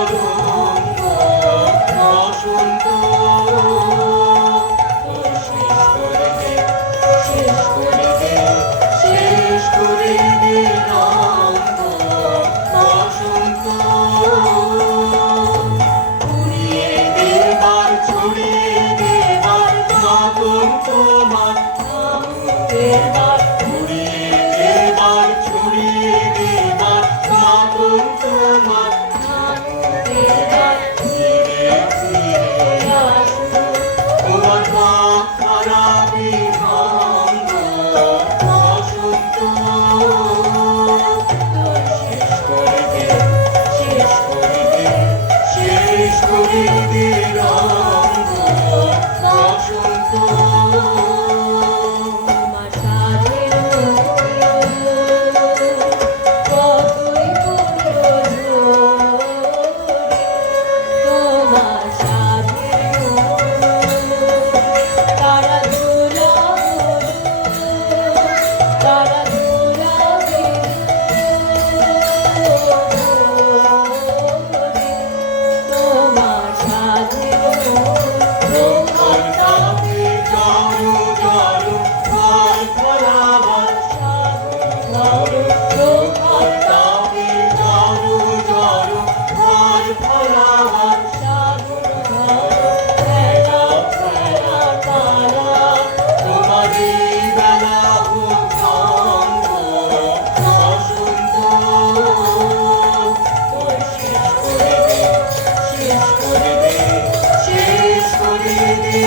তরঙ্গ বসন্ত শেষ করে দে শেষ করে দে রঙ্গ বসন্ত উড়িয়ে দেবার ছড়িয়ে দেবার মাতম তোমার দেবার উড়িয়ে দেবার ছড়িয়ে দেবার মাতম তোমার দেবার ফিরে ফিরে আসবো তোমার পাখারা বিভঙ্গ বসন্ত শেষ করে দে শেষ করে দে শেষ করে দে রঙ্গ বসন্ত তোমার সাধের কতই পুরো তোমার সাধের তারা দোলাবে তোমার সাধের তোমার তাপে জড়ো জড়ো ফল ফলাবার তোমার তাপে জড়ো জড়ো ফল ফলাবার ফেলা ফেলা তারা তোমার এই বেলা ভঙ্গ বসন্ত শেষ করে দে শেষ করে দে শেষ করে দে